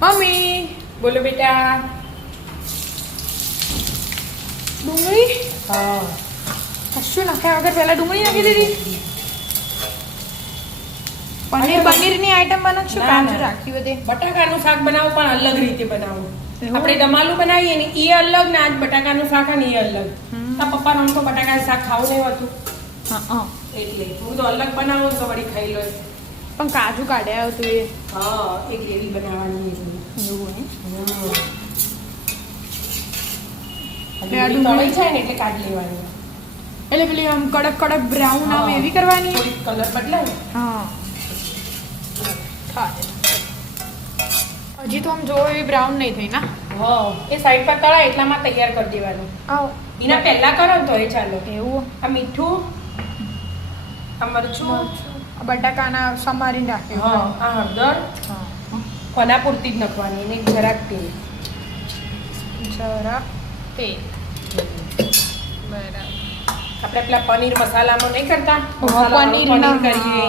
Mummy બોલો બેટા. ડુંગળી હા. કશું નાખ્યા વગર પહેલા ડુંગળી નાખી દીધી. પનીરની આઈટમ બનાવશું ના, કાજુ ના. રાખી બધે. બટાકાનું શાક બનાવો પણ અલગ રીતે બનાવો. એવું? આપણે દમાલું બનાવીએ ને એ અલગ ને આજ બટાકાનું શાક અને એ અલગ. હમ. આ પપ્પાનું આમ તો બટાકાનું શાક ખાવું નહીં હોતું હા એટલે હું તો અલગ બનાવું તો વળી ખાઈ લો. પણ કાજુ કાઢ્યા હતું એ હા, એ ગ્રેવી બનાવવાની છે. એવું હે? એટલે આ ડુંગળી છે ને એટલે કાઢી લેવાની. એટલે પેલી આમ કડક કડક બ્રાઉન આમ હા. એવી કરવાની. થોડીક કલર બદલાય. હા થાય. હજી તો આમ જો એવી બ્રાઉન નહીં થઈ ના. હા, એ સાઈડ પર તળાય એટલામાં તૈયાર કરી દેવાનું. આવો એના પહેલા કરો ને તો એ ચાલો. એવું આ મીઠું, આ મરચું, આ બટાકાના સમારીને રાખ્યું. હા, આ હળદર, હા કોના પૂરતી જ નાખવાની અને જરાક તેલ. જરા તેલ બરાબર. આપણે પેલા પનીર મસાલામાં નહીં કરતા પનીર કરીએ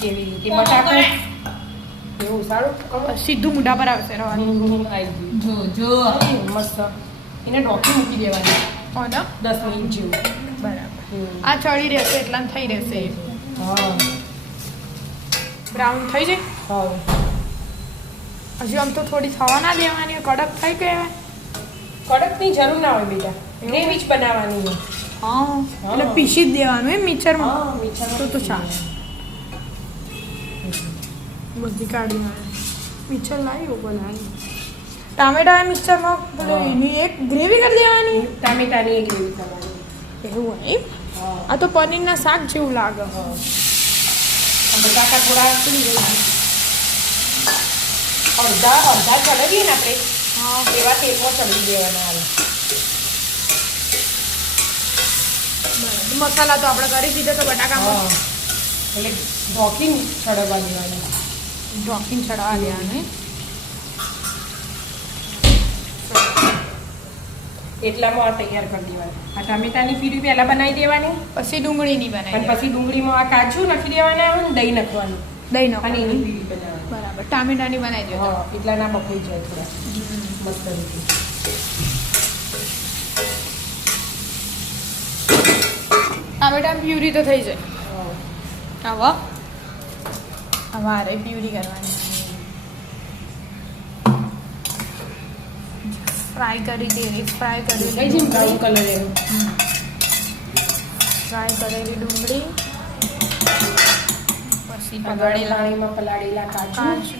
કેવી રીતે બટાકું એવું સારું સીધું મોઢા પર આવશે રવાનું. આવી ગયું મસ્ત. એને ઢોકી મૂકી દેવાની હો ને 10 મિનિટ જેવું. બરાબર. આ ચડી રહેશે એટલા થઈ રહેશે. હા બ્રાઉન થઈ જાય. હા હજી આમ તો થોડી થવા ના દેવાની. કડક થઈ ગઈ. કડકની જરૂર ના હોય બેટા, ગ્રેવી જ બનાવવાની હોય. હા એટલે પીસી જ દેવાનું એમ મિક્સરમાં. હા, મીઠાનો તો ચાલે. બધી કાઢી નાખે. મિક્સર લાવી બનાવી. ટામેટા મિક્સરમાં પેલો હા. એની એક ગ્રેવી કરી દેવાની. ટામેટાની એક ગ્રેવી કરવાની. એવું એમ. હા આ તો પનીરના શાક જેવું લાગે. હા. આ બટાકા થોડા અડધા ચડાવીએ ને આપણે હા એવા તેલમાં ચડી દેવાના આવે. બરાબર. મસાલા તો આપણે કરી દીધો તો બટાકામાં હા, એટલે ઢોકીને ચડવા દેવાના. ઢોકીને ચડાવવા દેવાનું. એટલામાં આ તૈયાર કરી દેવાની. આ ટામેટાની પ્યુરી પહેલા બનાવી દેવાની પછી ડુંગળીની અને બનાવી પછી ડુંગળીમાં આ કાજુ નાખી દેવાના અને દહીં નાખવાનું દહીં અને એની નાખવાની. પ્યુરી બનાવવાની. બરાબર. ટામેટાની બનાવી દો. હા, એટલા ના બફાઈ જાય થોડા મસ્ત રીતે. ટામેટા પ્યુરી તો થઈ જાય. હા. આવો અમારે પ્યુરી કરવાની. ફ્રાય કરી દે. ફ્રાય થઈ કરેલી જાય બ્રાઉન કલર એનો. ફ્રાય કરેલી ડુંગળી પછી આ ગરમ પલાળેલા પાણીમાં પલાળેલા કાજુ, કાજુ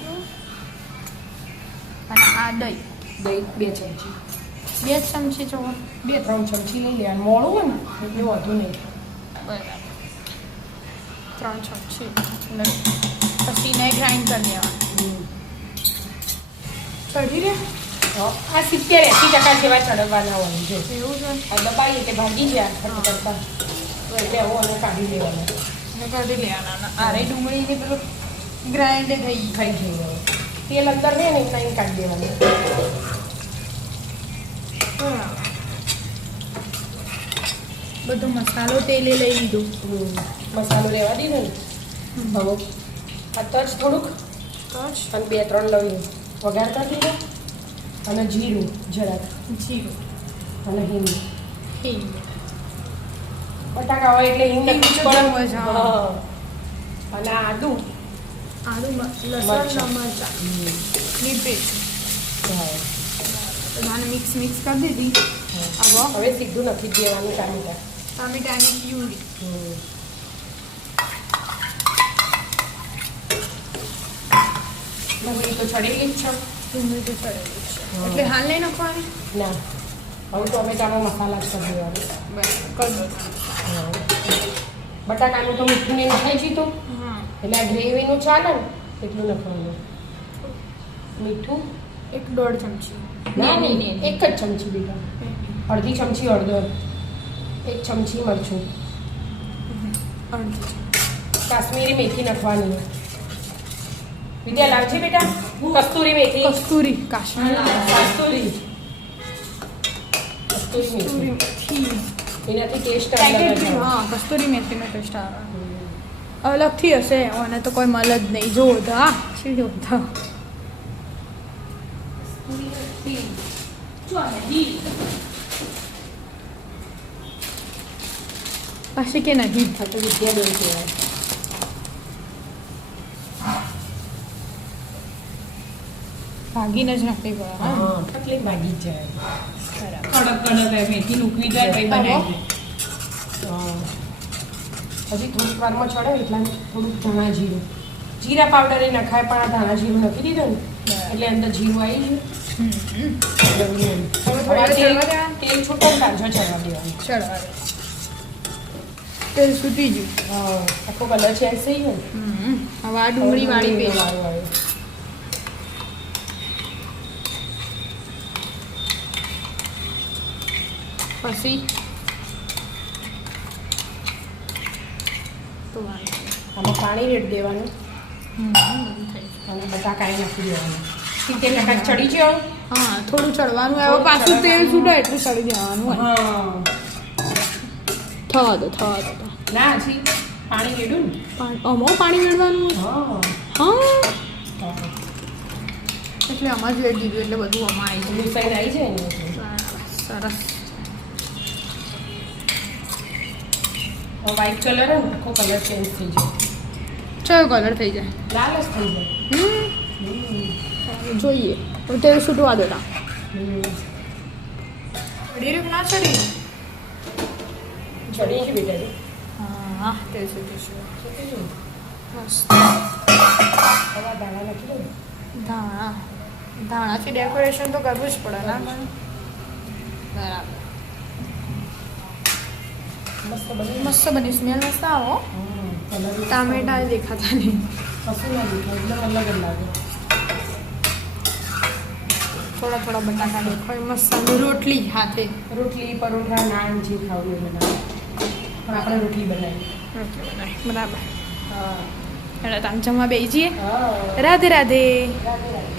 અને આ દહીં દહીં 2 ચમચી, 2 ચમચી જોવો. 2-3 ચમચી લઈ લેવાનું. મોડું હોય ને એટલે વધુ નહીં. બરાબર. 3 ચમચી પછી ને ગ્રાઇન્ડ કરી દેવાનું. ચડી રે હા, આ 70-80% જેવા ચડવાના હોય જો. એવું છે. આ દબાઈએ એટલે ભાગી જાય ખટ કરતા એટલે આવો અને કાઢી લેવાનો. ને કાઢી લેવાના. આરે ડુંગળીની પેલું ગ્રાઇન્ડ થઈ થઈ જાય હવે. તેલ અંદર રહે ને એટલા અહીં કાઢી દેવાનું. બરાબર. બધો મસાલો તેલે લઈ લીધો. મસાલો રહેવા દીધો ને હવે આ તજ થોડુંક અને 2-3 લવિંગ વઘાર કરી દીધો અને જીરું જરાક જીરું અને હિંગ. હિંગ બટાકા હોય એટલે હિંગ હિંગ નાખવી તો પડે. જોવું જ, હા. હા. અને આદુ આદુ લસણ મરચાં. મરચાં ની પેસ્ટ હા. બધાને મિક્સ કરી દીધી. હવે હવે સીધું નાખી જ દેવાનું ટામેટા. ટામેટાની પ્યુરી ડુંગળી તો છડેલી જ છે. ડુંગળી તો ચડેલી છે હા. એટલે હાલ નહીં નાખવાની. ના, હવે ટોમેટામાં મસાલા જ કરી દેવાનું. બરાબર કરી દો. હા. બટાકાનું તો મીઠું નહીં નાખાઈ જીતું હા એટલે આ ગ્રેવીનું ચાલે ને એટલું નાખવાનું. મીઠું 1-1.5 ચમચી. ના નહીં, 1 જ ચમચી બેટા. અડધી ચમચી હળદર, 1 ચમચી મરચું, અડધી કાશ્મીરી મેથી નાખવાની. વિદ્યા લાવજે બેટા કસ્તુરી મેથી. કસ્તુરી કાશ્મીરી કસ્તુરી કસ્તુરી મેથી મેથી. એનાથી ટેસ્ટ અલગ પેકેટ જ આવે. હા કસ્તુરી મેથીનો ટેસ્ટ આવે. અલગથી હશે અને તો કોઈ મળે જ નહીં. જો હા શું જોતા પાસે કે નહીં આ તો વિદ્યાબેન કહેવાય. ભાગીને જ નાખવી પડે હા હા કેટલી ભાગી જ જાય. બરાબર કડક કડક મેથી ઉકળી જાય પછી બનાવી હા. હજી થોડીક વારમાં ચડે એટલા થોડુંક ધાણા જીરું, જીરા પાવડર એ નખાય પણ આ ધાણા જીરું નાખી દીધું ને એટલે અંદર જીરું આવી ગયું. હવે થોડા તેલ ચડવા દેવાના? તેલ છૂટો કાઢો ચડવા દેવાનું. ચડવા દે તેલ છૂટી ગયું હા આખો કલર ચેન્જ થઈ ગયો ને. હવે આ ડુંગળી વાળી પેસ્ટ વાળું આવ્યું. પછી તો વાળી આમાં પાણી રેડ દેવાનું અને બટાકાએ નાખી દેવાનું. 70% ચડી ગયો. હા થોડું ચડવાનું આવે પાછું તેલ છૂટે એટલું ચડી જવાનું હોય હા થવા દો ના હજી પાણી રેડું ને. પાણી મેળવાનું હા હા એટલે આમાં જ લઈ દીધું એટલે બધું આમાં આવી પેલું સાઈડ આવી જાય ને એટલે. ગયું સરસ વ્હાઈટ કલર ને આખો કલર ચેન્જ થઈ જાય. ચયો કલર થઈ જાય લાલ જ થઈ જાય. જોઈએ તો તેલ છૂટવા દેતા હમ. ચડી રહ્યું ના ચડી ચડી છે બેટા. હા તેલ છૂટી છે ચડી ગયું. મસ્ત હવે આ દાણા નાખી દઉં. ધાણાથી ડેકોરેશન તો કરવું જ પડે ના પણ બરાબર મસ્ત બની મસ્ત બની સ્મેલ મસ્ત આવો કલર ટામેટા દેખાતા નહીં કશું ના દેખાય એકદમ અલગ જ લાગે. થોડા થોડા બટાકા દેખાય મસ્ત અને રોટલી હાથે રોટલી પરોઠા નાન જે ખાવું એ બનાવે પણ આપણે રોટલી બનાવી. રોટલી બનાવી બરાબર હા એટલે તામ જમવા બેસી જઈએ હા રાધે રાધે રાધે રાધે.